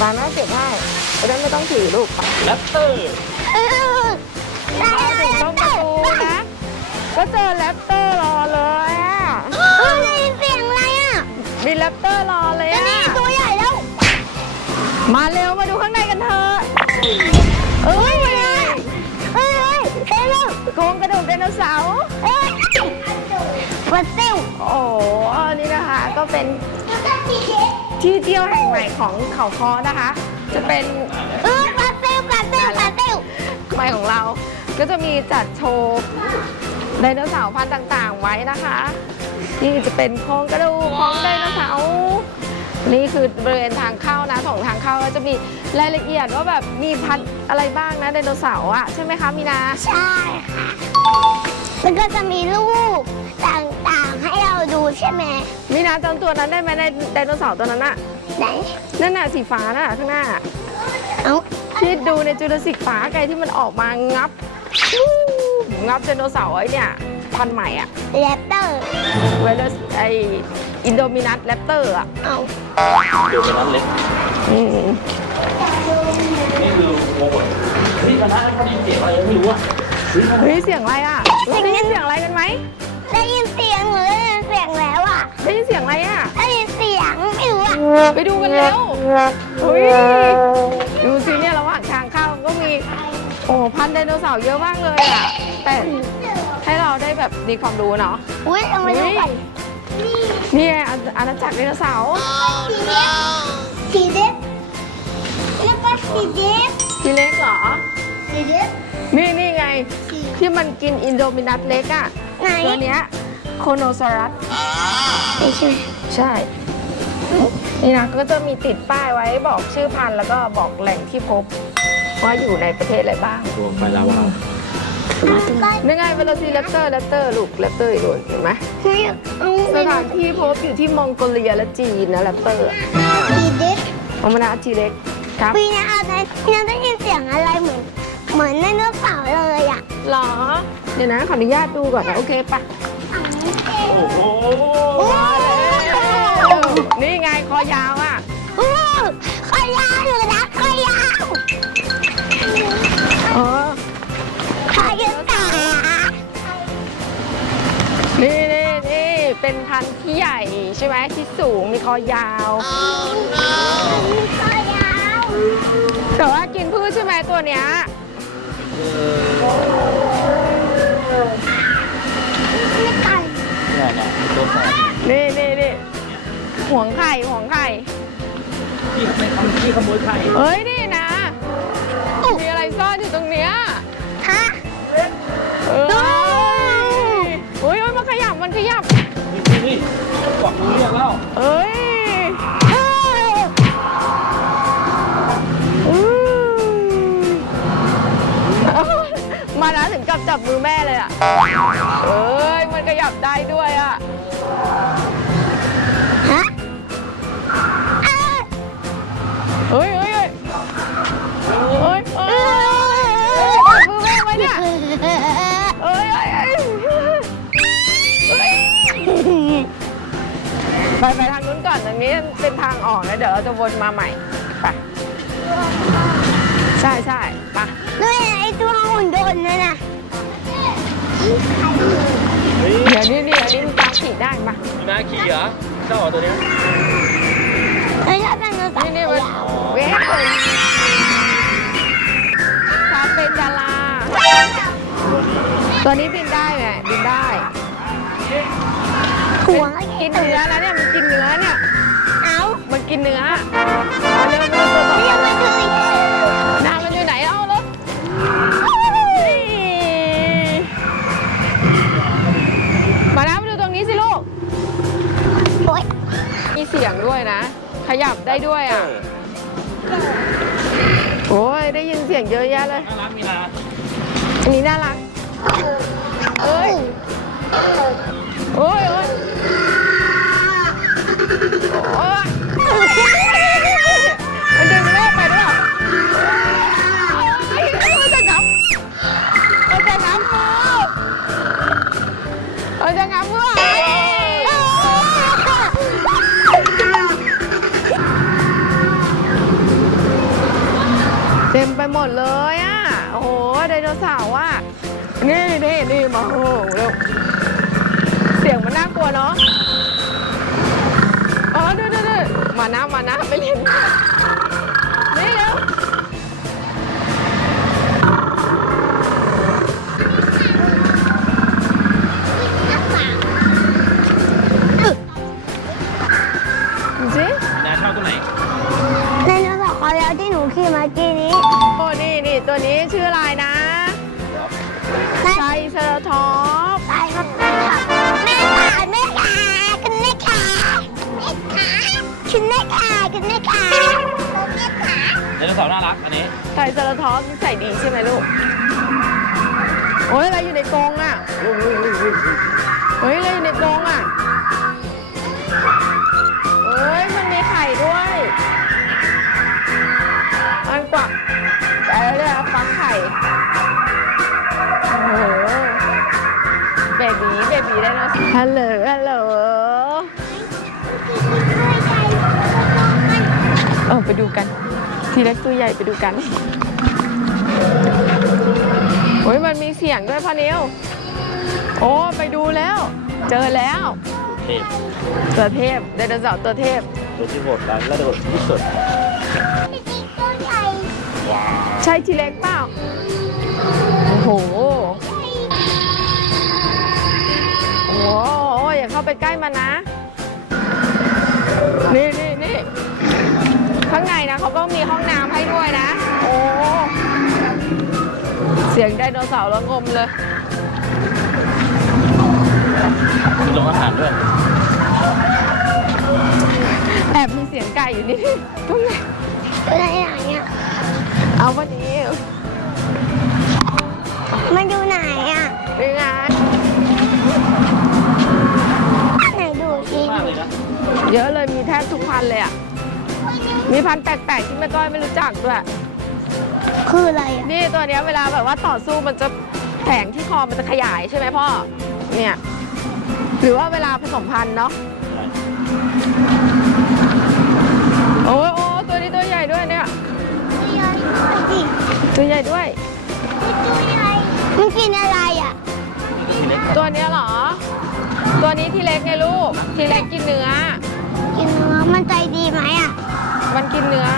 ปาแม่เก็บให้จะได้ไม่ต้องถือลูกแรปเตอร์เออได้มาถึงแล้ต้วองประตูนะ ก็เจอแรปเตอร์รอเลยอะเออได้ยินเสียงอะไรอะมีแรปเตอร์รอเลยจะอะมีตัวใหญ่แล้ว มาเร็วมาดูข้างในกันเถอะเอ้ยเฮ้ยเฮ้ยเฮ้ยลูกโครงกระดูกไดโนเสาร์เฮ้ยวัดเซลโอ้อันนี้นะคะก็เป็น ที่เที่ยวแห่งใหม่ของเขาคอนะคะ จะเป็นเออปลาเซลปลาเซลปลาเซลใหม่ของเรา ก็จะมีจัดโชว์ไดโนเสาร์พันธุ์ต่างๆ ไว้นะคะนี่จะเป็นโครงกระดูกของไดโนเสาร์นี่คือบริเวณทางเข้านะสองทางเข้าก็จะมีรายละเอียดว่าแบบมีพันธุ์อะไรบ้างนะไดโนเสาร์อะใช่ไหมคะมีนา ใช่ค่ะ แล้วก็จะมีรูปต่างๆ ให้เราดูใช่ไหมมีนาจำตัวนั้นได้ไหมในไดโนเสาร์ตัวนั้นอะไหนนั่นน่ะสีฟ้าน่ะข้างหน้าเอ้าที่ดูในจูราสสิกปาร์กไงที่มันออกมางับวู้งับไดโนเสาร์ไอ้เนี่ยพันธุ์ใหม่อะแรปเตอร์เวลสไออินโดมินัสแรปเตอร์อะเอ้าเดี๋ยวไปนั้นเล็กอืมนี่คือโมบดเฮ้ยคณะเขาดีเสียงอะไรยังไม่รู้อะเฮ้ยเฮ้ยเสียงอะไรอะได้ยินเสียงอะไรกันไหม ได้ยินเสียงอะไรอะได้ยินเสียงไม่รู้อะไปดูกันเร็วเฮ้ยดูสิเนี่ยระหว่างทางเข้าก็มี โอ้พันธุ์ไดโนเสาร์เยอะมากเลยอะแต่ให้เราได้แบบมีความรู้เนาะ อุ้ยเอามาดูก่อนเนี่ยอาอาณาจักรไดโนเสาร์สีเด็ดแล้วก็สีเด็ดทีเล็กเหรอสีเด็ดนี่นี่ไงสีที่มันกินอินโดมินัสเล็กอะไหนตัวเนี้ยโคโนซอรัส ไม่ใช่ใช่ นี่นะก็จะมีติดป้ายไว้บอกชื่อพันธุ์แล้วก็บอกแหล่งที่พบ ว่าอยู่ในประเทศอะไรบ้างตัวไปแล้วอะนี่ไงเวลาซีแรปเตอร์แรปเตอร์ลูกแรปเตอร์อยู่เห็นไหมเฮ้ยเอาสถานที่พบอยู่ที่มองโกเลียและจีนนะแรปเตอร์สีเด็ดเอามานะทีเล็กครับพี่นะเอาได้พี่นะได้ยินเสียงอะไรเหมือนเหมือนไดโนเสาร์เลยอะหรอ เดี๋ยวนะขออนุญาตดูก่อนนะโอเคปะ โอ้โหโอ้นี่ไงคอยาวอะโหขอยาวอยู่นะขอยาวเออขอยาวตานี่นี่นี่เป็นพันธุ์ที่ใหญ่ใช่ไหมที่สูงมีคอยาวขอยาวแต่ว่ากินพืชใช่ไหมตัวเนี้ยไม่ ตัวแสบนี่นี่นี่ห่วงไข่ห่วงไข่พี่ไม่ทำพี่ขโมยไข่เฮ้ยนี่นะ มีอะไรซ่อนอยู่ตรงเนี้ยฮะเอ้ยเฮ้ยเฮ้ยมันขยับมันขยับ นี่นี่นี่กวักมือเรียกแล้วเอ้ยอืมมาแล้วถึงกับจับมือแม่เลยอะ เอ้ย มันขยับได้ด้วย ไปไปทางนู้นก่อนตรงนี้เป็นทางออกนะเดี๋ยวเราจะวนมาใหม่ไปใช่ใช่ไปด้วยไอ้ตัวหุ่นยนต์นั่นน่ะเฮ้ยเดี๋ยวนี้นี่อันนี้มันตามขีดได้มามีนาขี่เหรอเจ้าเหรอตัวเนี้ยไม่ใช่ไดโนเสานี่ร์นี่มันยาวเวฟเลยคาเฟ่ดาราตัวนี้บินได้ไหมบินได้ หัวกินเนื้อแล้วเนี่ยมันกินเนื้อเนี่ย เอ้ามันกินเนื้อเอาเร็วเร็วตัวต่อเรียกไปมันคือหน้ามันอยู่ไหนเอารถมาแล้วมาดูตรงนี้สิลูก โอ๊ยมีเสียงด้วยนะ ขยับได้ด้วยอะ โอ้ยได้ยินเสียงเยอะแยะเลย น่ารักมีนาอันนี้น่ารัก เอ้ย เต็มไปหมดเลยอะ โอ้โหไดโนเสาร์อะ นี่นี่นี่มาโอ้โหเร็วเสียงมันน่ากลัวเนาะอ๋อดูดูดูมานะมานะไปเล่นนี่เร็วดูสินาชอบตัวไหนในโนเสาร์เขาแล้วที่หนูขี่มากี้นี้โอ้นี่นี่ ตัวนี้ชื่ออะไรนะแม่ไซเซอร์ท็อปตายครับแม่ขาแม่ขาคุณแม่ขาแม่ขาคุณแม่ขาคุณแม่ขาคุณแม่ขาไดโนเสาร์น่ารักอันนี้ไซเซอร์ท็อปใส่ดีใช่ไหมลูก โอ้ยอะไรอยู่ในกรงอะ เฮ้ยอะไรอยู่ในกรงอะ ฮัลโหล ฮัลโหล เออไปดูกัน ทีเล็กตัวใหญ่ไปดูกัน โอ้ยมันมีเสียงด้วยพ่อนิวโอ้ไปดูแล้ว เจอแล้ว เทพตัวเทพไดโนเสาร์ตัวเทพ ตัวที่โหดร้ายและโดดที่สุดตัวใหญ่ว้าวใช่ทีเล็กเปล่า โอ้โห โอ้โหอย่าเข้าไปใกล้มันนะ นี่นี่นี่ข้างในนะเขาก็มีห้องน้ำให้ด้วยนะ โอ้ เสียงไดโนเสาร์ระงมเลย มีโรงอาหารด้วย แอบมีเสียงไก่อยู่นี่ตรงไหนตัวไหนไหนอะเอาวันนี้มันอยู่ไหนอะเป็นไงไหนดูสิมากเลยนะเยอะเลยมีแทบทุกพันเลยอะ มีพันธุ์แปลกๆที่แม่ก้อยไม่รู้จักด้วย คืออะไรอะ นี่ตัวเนี้ยเวลาแบบว่าต่อสู้มันจะแผงที่คอมันจะขยายใช่ไหมพ่อ เนี่ย หรือว่าเวลาผสมพันธุ์เนาะ โอ้ยโอ้ยตัวนี้ตัวใหญ่ด้วยเนี่ย ตัวใหญ่ด้วยมันกินอะไรอะทีเล็กตัวเนี้ยเหรอ ตัวนี้ที่เล็กไงลูก ที่เล็กกินเนื้อ กินเนื้อมันใจดีไหมอะ มันกินเนื้อ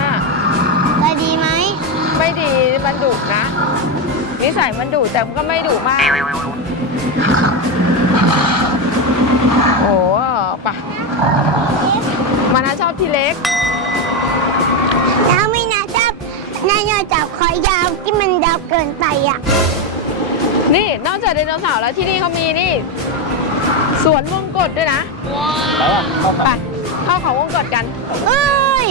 ใจดีไหม ไม่ดี มันดุนะ นิสัยมันดุแต่มันก็ไม่ดุมาก โอ้ปะมานะชอบทีเล็ก แล้วไม่นะจับนายจับคอยยาวที่มันยาวเกินไปอะ นี่นอกจากไดโนเสาร์แล้วที่นี่เขามีนี่ สวนวงกฏด้วยนะแล้วอะเข้าไปกับเข้าเขาวงกฏกันเอ้ย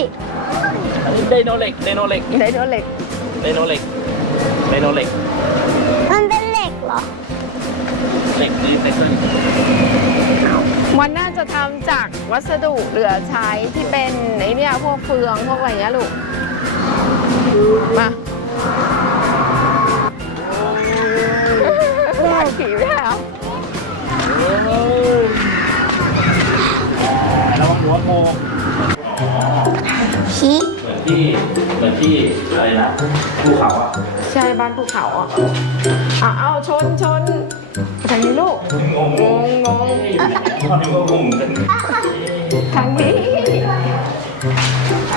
ไดโนเหล็กไดโนเหล็กไดโนเหล็กไดโนเหล็กไดโนเหล็กมันเป็นเหล็กเหรอเหล็กนี่เป็นเครื่องมันน่าจะทำจากวัสดุเหลือใช้ที่เป็นไอเนี่ยพวกเฟืองพวกอะไรเงี้ยลูก มาถ่ายขี่ไปแล้วระ โมชี้เหมือนที่เหมือนที่อะไรนะภูเขาอะใช่บ้านภูเขาอะอะเอาชนชนทางนี้ลูกงงงงงงตอนนี้ก็งงกันทางนี้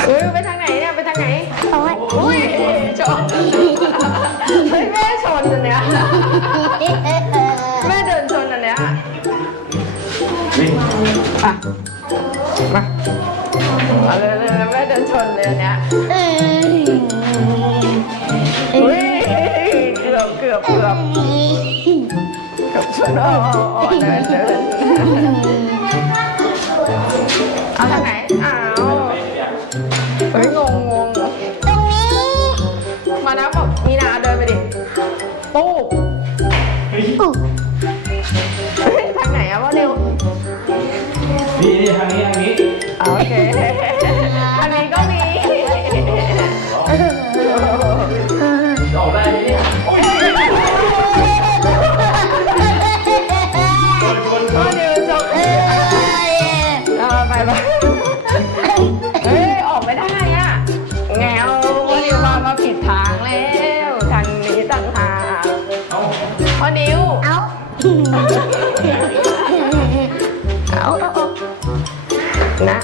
เอ้ยไปทางไหนเนี่ยไปทางไหนโอ้ยอุ้ยชนเฮ้ยแม่ชนอันเนี้ยแม่เดินชนอันเนี้ยวิ่งอะ นชนเลยอันเนี้ยเอ้ยอุ้ยเกือบเกือบเกือบเกือบชนอ๋ออ๋อเดินเดินเอาทางไหนอ้าวเฮ้ยงงงงตรงนี้ มานะบอกมีนาเดินไปดิปู้อุ๊ นะ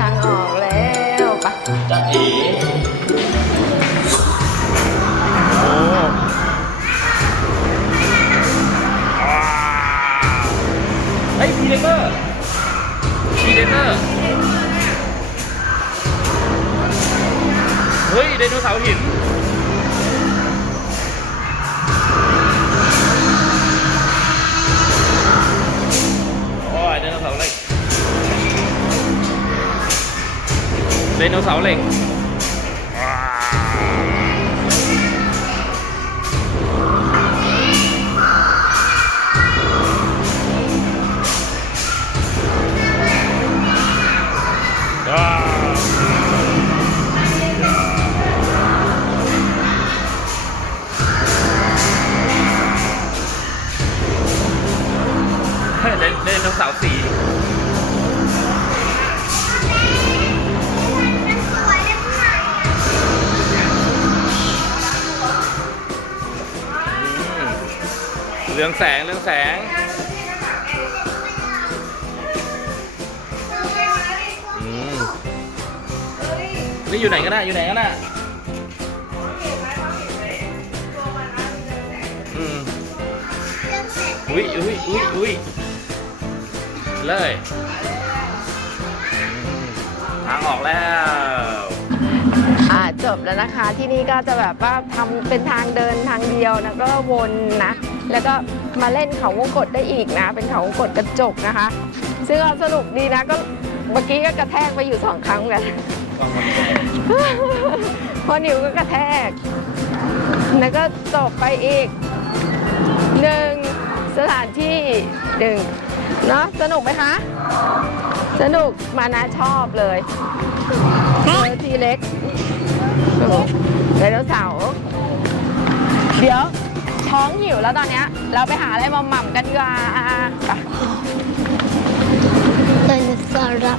ทางออกแล้วไปจะเอ๋โอ้เฮ้ยพีเดเตอร์พีเดเตอร์เฮ้ยไดโนเสาร์หิน ไดโนเสาร์เหล็กว้าวว้าวเฮ้ยไดไดโนเสาร์สี รืองแสงเรื่องแสงอืมนี่อยู่ไหนกันน่ะอยู่ไหนกันน่ะอืมอุ้ยอุ้ยอุ้ยอุ้ยเลยทางออกแล้วอ่าจบแล้วนะคะที่นี่ก็จะแบบว่าทำเป็นทางเดินทางเดียวนะก็วนนะ แล้วก็มาเล่นเขาวงกตได้อีกนะ เป็นเขาวงกตกระจกนะคะ ซึ่งก็สนุกดีนะก็เมื่อกี้ก็กระแทกไปอยู่สองครั้งเหมือนกันพอนิ้วก็กระแทก แล้วก็จบไปอีกหนึ่งสถานที่หนึ่งเนาะสนุกไหมคะ สนุกมานะชอบเลยเจอทีเล็กไดโนเสาร์เดี๋ยว ท้องหิวแล้วตอนเนี้ย เราไปหาอะไรมาหม่ำกันดีกว่าะไปสร์